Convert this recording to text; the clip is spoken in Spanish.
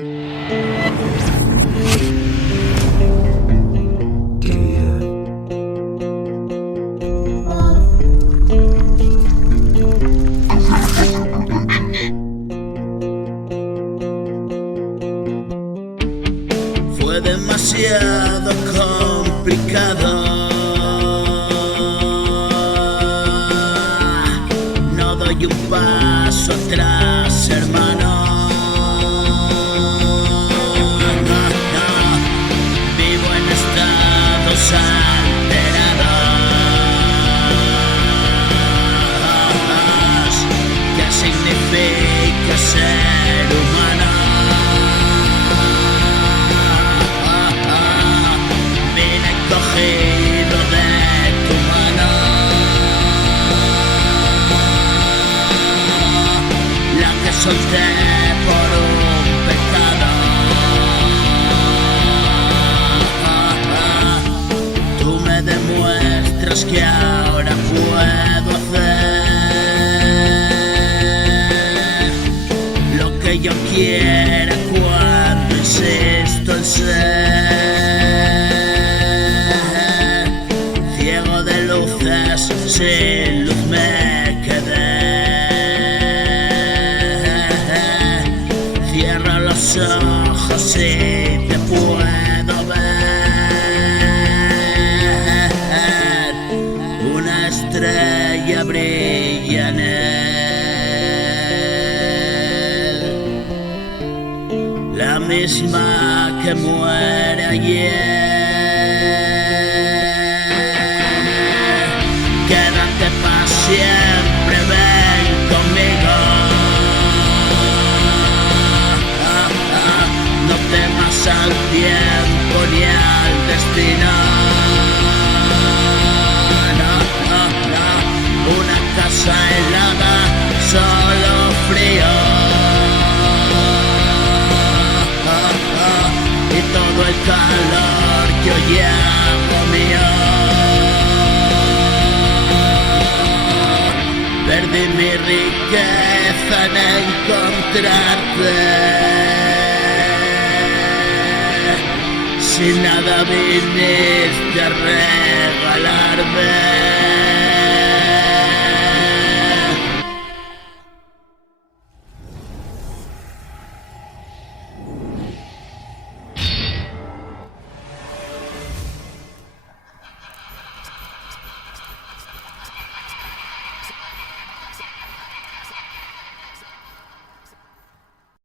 Fue demasiado complicado. No doy un paso atrás, hermano. No, no. Vivo en estados alterados. ¿Qué significa ser humano? Cogido de tu mano, la que solté por un pecado. Tú me demuestras que ahora puedo hacer lo que yo quiera cuando insisto en ser. Sin luz me quedé. Cierra los ojos y te puedo ver. Una estrella brilla en él, la misma que muere ayer. Siempre ven conmigo. No temas al tiempo ni al destino. No, no, no. Una casa helada, solo frío. Y todo el calor que hoy hago mío. Perdí mi riqueza en encontrarte. Sin nada viniste a regalarme.